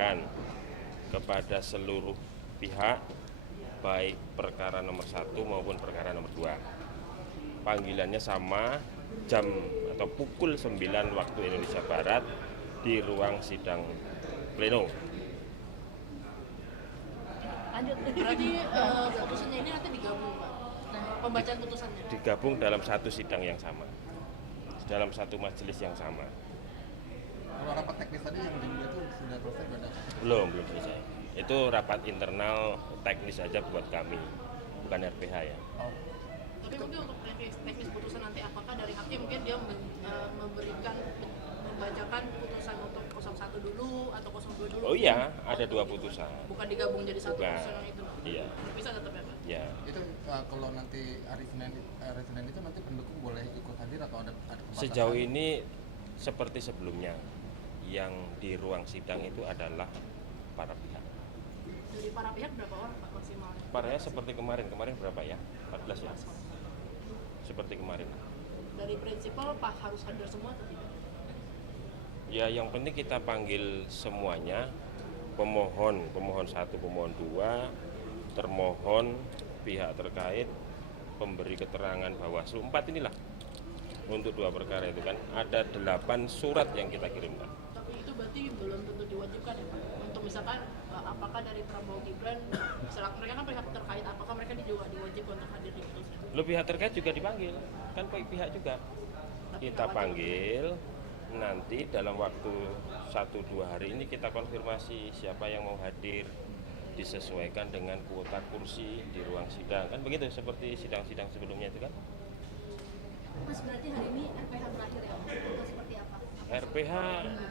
sampaikan kepada seluruh pihak, baik perkara nomor 1 maupun perkara nomor 2. Panggilannya sama, jam atau pukul 9 waktu Indonesia Barat di ruang sidang pleno. Lanjut, berarti putusannya ini nanti digabung, Pak? Nah, pembacaan putusannya? Digabung dalam satu sidang yang sama, dalam satu majelis yang sama. Kalau rapat teknis tadi yang minggu itu sudah selesai pada? Belum selesai. Itu rapat internal teknis saja buat kami, bukan RPH ya. Oh. Tapi mungkin untuk teknis putusan nanti apakah dari hakim mungkin dia membacakan putusan untuk 01 dulu atau 02 dulu? Oh iya, ada 2 putusan. Bukan digabung jadi satu Bukan. putusan yang itu? Iya. Bisa tetap ya, Pak? Ya. Itu kalau nanti hari Senin itu nanti pendukung boleh ikut hadir atau ada pembatasan? Sejauh ini seperti sebelumnya, yang di ruang sidang itu adalah para pihak. Dari para pihak berapa orang, Pak, maksimalnya? Parahnya seperti kemarin berapa ya? 14 ya? Seperti kemarin. Dari prinsipal Pak harus hadir semua atau tidak? Ya yang penting kita panggil semuanya, pemohon 1, pemohon 2, termohon, pihak terkait, pemberi keterangan Bawaslu, 4 inilah. Untuk 2 perkara itu kan ada 8 surat yang kita kirimkan. Tapi itu berarti belum tentu diwajibkan ya, Pak? Untuk misalkan apakah dari Prabowo Gibran, misalkan mereka kan pihak terkait, apakah mereka juga diwajibkan untuk hadir di putusan? Lo pihak terkait juga dipanggil, kan pihak juga. Kita panggil, nanti dalam waktu 1-2 hari ini kita konfirmasi siapa yang mau hadir, disesuaikan dengan kuota kursi di ruang sidang, kan begitu seperti sidang-sidang sebelumnya itu kan. Mas, berarti hari ini RPH berakhir ya, atau seperti apa? RPH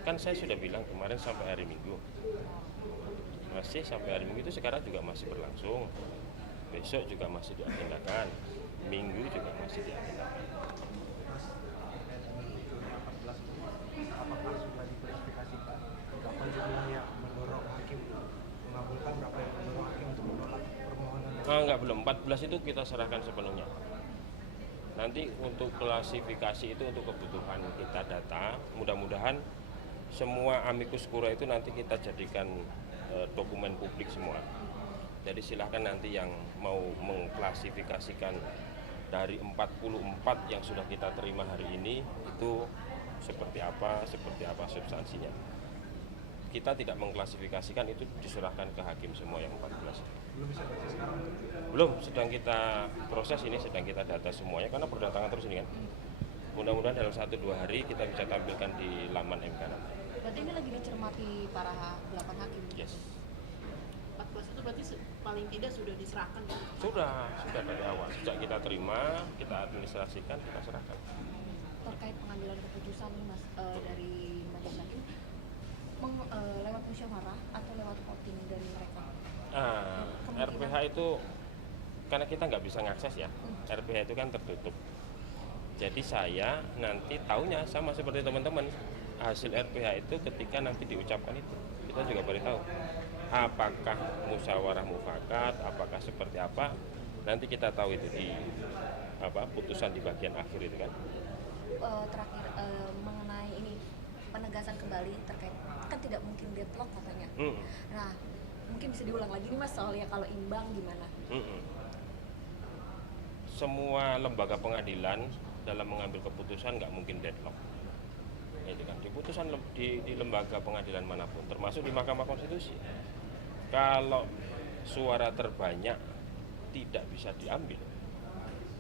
kan saya sudah bilang kemarin sampai hari Minggu, masih sampai hari Minggu itu sekarang juga masih berlangsung, besok juga masih diagendakan, Minggu juga masih diagendakan. Apakah sudah diklasifikasikan berapa jumlah yang mendorong hakim mengabulkan, berapa yang mendorong hakim untuk menolak permohonan? Enggak, belum. 14 itu kita serahkan sepenuhnya. Nanti untuk klasifikasi itu untuk kebutuhan kita data, mudah-mudahan semua amicus curiae itu nanti kita jadikan dokumen publik semua. Jadi silahkan nanti yang mau mengklasifikasikan dari 44 yang sudah kita terima hari ini itu seperti apa substansinya. Kita tidak mengklasifikasikan, itu diserahkan ke hakim semua yang 14. Belum bisa baca sekarang? Belum, sedang kita proses ini, sedang kita data semuanya karena berdatangan terus ini kan. Mudah-mudahan dalam 1-2 hari kita bisa tampilkan di laman MK nanti. Berarti ini lagi dicermati para 8 hakim? Yes. 14 itu berarti paling tidak sudah diserahkan ya? Sudah dari awal. Sejak kita terima, kita administrasikan, kita serahkan. Terkait pengambilan keputusan nih Mas, dari majelis hakim, lewat musyawarah atau lewat voting dari mereka? RPH itu karena kita nggak bisa ngakses ya, RPH itu kan tertutup. Jadi saya nanti taunya sama seperti teman-teman, hasil RPH itu ketika nanti diucapkan itu kita juga baru tahu apakah musyawarah mufakat, apakah seperti apa, nanti kita tahu itu di putusan di bagian akhir itu kan. Terakhir mengenai ini penegasan kembali terkait kan tidak mungkin deadlock katanya. Nah, mungkin bisa diulang lagi nih Mas soalnya kalau imbang gimana? Semua lembaga pengadilan dalam mengambil keputusan nggak mungkin deadlock. Itu kan keputusan di lembaga pengadilan manapun, termasuk di Mahkamah Konstitusi. Kalau suara terbanyak tidak bisa diambil,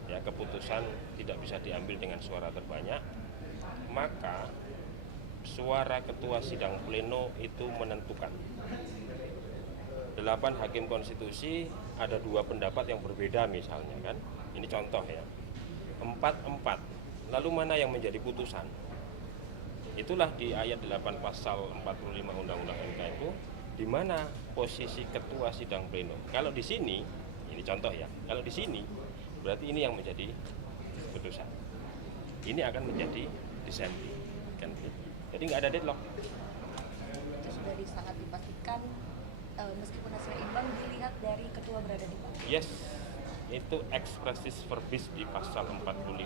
ya keputusan tidak bisa diambil dengan suara terbanyak, maka suara ketua sidang pleno itu menentukan. 8 hakim konstitusi ada 2 pendapat yang berbeda misalnya kan, ini contoh ya, 4-4, lalu mana yang menjadi putusan? Itulah di ayat 8 pasal 45 Undang-Undang MK itu, di mana posisi ketua sidang pleno. Kalau di sini, ini contoh ya, kalau di sini berarti ini yang menjadi putusan. Ini akan menjadi dissenting kan. Jadi nggak ada deadlock. Itu sudah sangat dipastikan, meskipun hasilnya imbang dilihat dari ketua berada di bawah. Yes, itu expressis verbis di pasal 45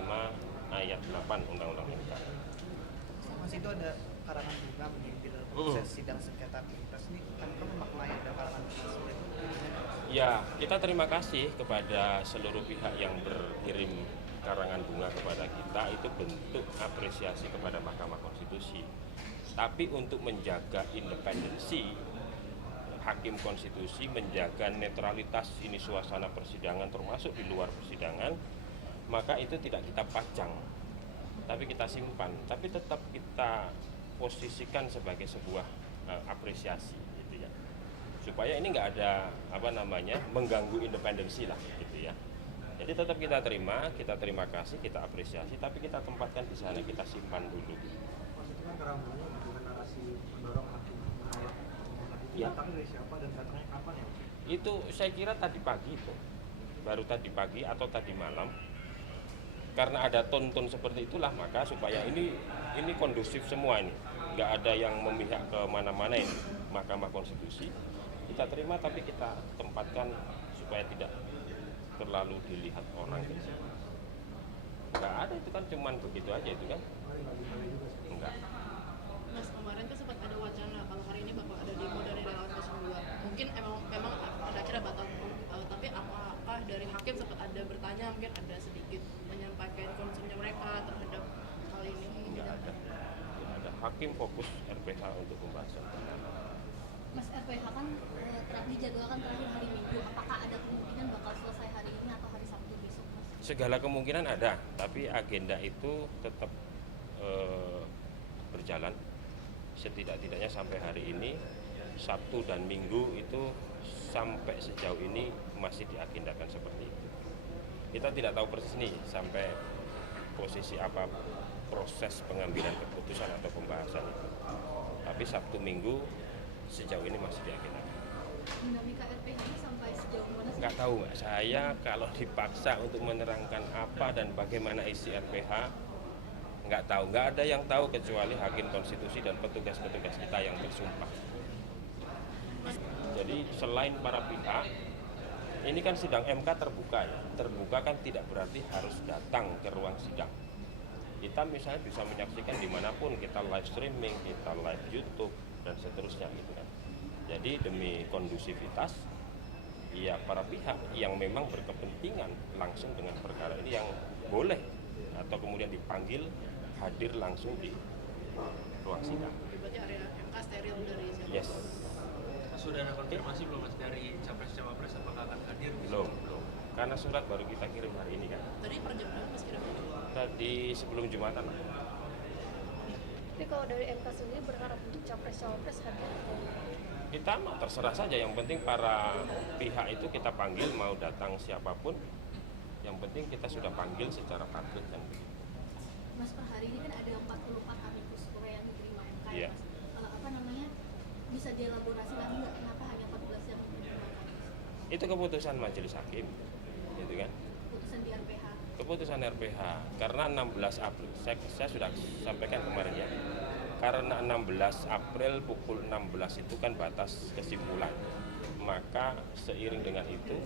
ayat 8 Undang-Undang MK. Mas, itu ada karangan bunga di sidang sengketa pilpres ini kan memaknai ada kalangan mahasiswa itu Ya, kita terima kasih kepada seluruh pihak yang berkirim karangan bunga kepada kita, itu bentuk apresiasi kepada Mahkamah Konstitusi. Tapi untuk menjaga independensi Hakim Konstitusi, menjaga netralitas ini suasana persidangan termasuk di luar persidangan, maka itu tidak kita pajang, tapi kita simpan, tapi tetap kita posisikan sebagai sebuah apresiasi gitu ya. Supaya ini nggak ada mengganggu independensi lah gitu ya. Jadi tetap kita terima kasih, kita apresiasi, tapi kita tempatkan di sana, kita simpan dulu. maksudnya kan karangannya dengan narasi mendorong hakim menolak itu Ya. datangnya dari siapa dan datangnya kapan ya? Itu saya kira tadi pagi itu, baru tadi pagi atau tadi malam. Karena ada ton-ton seperti itulah, maka supaya ini kondusif semua ini, nggak ada yang memihak ke mana-mana ini. Mahkamah Konstitusi kita terima, tapi kita tempatkan supaya tidak terlalu dilihat orang gitu. Nggak ada, itu kan cuman begitu aja itu kan. Enggak. Mas, kemarin kan sempat ada wacana kalau hari ini bakal ada demo dari relawan 02. Mungkin memang pada akhirnya batal. Tapi apakah dari hakim sempat ada bertanya, mungkin ada sedikit menyampaikan concernnya mereka terhadap hal ini? Nggak ada. Nggak ada. Hakim fokus RPH untuk pembahasan perkara. Mas, RPH kan dijadwalkan terakhir hari Minggu. Apakah ada kemungkinan bakal selesai hari ini atau hari Sabtu besok, Mas? Segala kemungkinan ada, tapi agenda itu tetap berjalan setidak-tidaknya sampai hari ini. Sabtu dan Minggu itu sampai sejauh ini masih diagendakan seperti itu. Kita tidak tahu persis nih sampai posisi apa proses pengambilan keputusan atau pembahasan itu. Tapi Sabtu Minggu sejauh ini masih diagendakan. Dinamika RPH ini sampai sejauh mana sih? Nggak tahu Mbak, saya kalau dipaksa untuk menerangkan apa dan bagaimana isi RPH, nggak tahu, nggak ada yang tahu kecuali Hakim Konstitusi dan petugas-petugas kita yang bersumpah. Jadi selain para pihak, ini kan sidang MK terbuka ya, terbuka kan tidak berarti harus datang ke ruang sidang. Kita misalnya bisa menyaksikan dimanapun, kita live streaming, kita live YouTube dan seterusnya gitu kan. Jadi demi kondusivitas, ya para pihak yang memang berkepentingan langsung dengan perkara ini yang boleh atau kemudian dipanggil hadir langsung di ruang sidang. Berarti area MK steril dari siapa? Yes, Sudah ada konfirmasi belum Mas dari capres-cawapres apakah akan hadir? belum. Karena surat baru kita kirim hari ini kan. Tadi per jam berapa Mas kira-kira? Tadi sebelum Jumatan. Tapi kalau dari MK sendiri berharap untuk capres-cawapres hadir atau Kita mah terserah saja, yang penting para pihak itu kita panggil mau datang siapapun. Yang penting kita sudah panggil secara publik kan begitu. Mas, per hari ini kan ada 44 amikus kurai yang diterima MK Iya. ya, Mas. Bisa dielaborasi lagi nggak kenapa hanya 14 yang diterima? Itu keputusan majelis hakim, gitu kan? Keputusan di RPH. Keputusan RPH karena 16 April, saya sudah sampaikan kemarin ya. Karena 16 April pukul 16 itu kan batas kesimpulan. Maka seiring dengan itu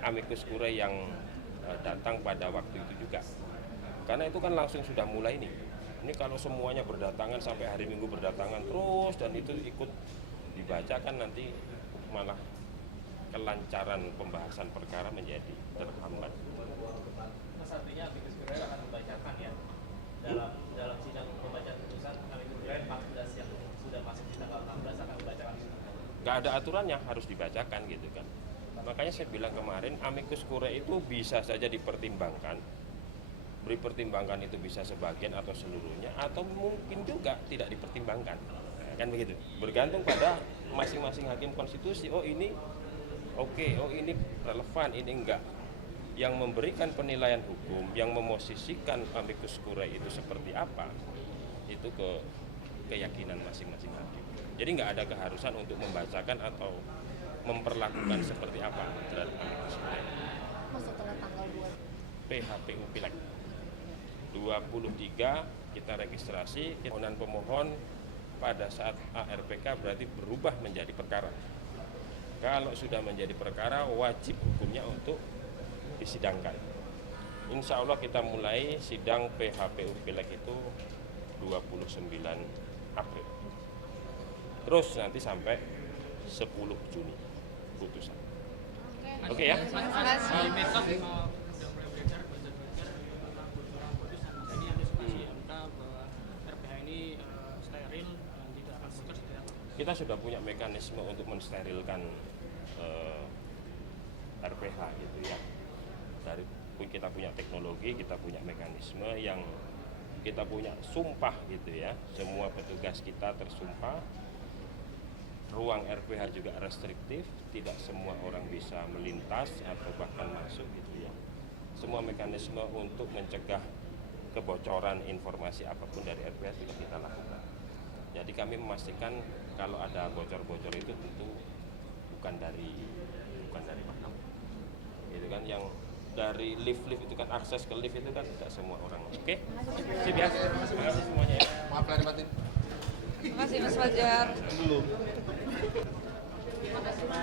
amikus kurai yang datang pada waktu itu juga. Karena itu kan langsung sudah mulai nih. Ini kalau semuanya berdatangan sampai hari Minggu berdatangan terus dan itu ikut dibacakan, nanti malah kelancaran pembahasan perkara menjadi terhambat. Mas, artinya amikus kurai akan membacakan ya dalam sidang pembacaan putusan amikus kurai 14 yang sudah masuk di tanggal 16 akan membacakan. Nggak ada aturannya, harus dibacakan gitu kan. Makanya saya bilang kemarin amikus kurai itu bisa saja dipertimbangkan. Beri pertimbangan itu bisa sebagian atau seluruhnya, atau mungkin juga tidak dipertimbangkan, kan begitu. Bergantung pada masing-masing hakim konstitusi. Oh ini oke, oh ini relevan, ini enggak. Yang memberikan penilaian hukum, yang memosisikan amikus kurai itu seperti apa, itu keyakinan masing-masing hakim. Jadi nggak ada keharusan untuk membacakan atau memperlakukan seperti apa terhadap amikus kurai. Mas, setelah tanggal 2 PHPU Pileg 23 kita registrasi, permohonan pemohon pada saat ARPK berarti berubah menjadi perkara. Kalau sudah menjadi perkara, wajib hukumnya untuk disidangkan. Insya Allah kita mulai sidang PHPU Pileg itu 29 April. Terus nanti sampai 10 Juni putusan. Oke ya. Di medsos sudah mulai beredar buzzer-buzzer tentang bocoran putusan. Jadi antisipasi MK bahwa RPH ini steril dan tidak akan bocor seperti apa? Kita sudah punya mekanisme untuk mensterilkan RPH gitu ya. Kita punya teknologi, kita punya mekanisme yang kita punya sumpah gitu ya. Semua petugas kita tersumpah. Ruang RPH juga restriktif, tidak semua orang bisa melintas atau bahkan masuk gitu ya. Semua mekanisme untuk mencegah kebocoran informasi apapun dari RPH sudah kita lakukan. Jadi kami memastikan kalau ada bocor-bocor itu tentu bukan dari mahkamah. Itu kan yang dari lift itu kan, akses ke lift itu kan tidak semua orang. Oke? Sip ya. Terima kasih semuanya ya. Maaf lahir batin. Terima kasih Mas Fajar. Dulu. Terima kasih Mas.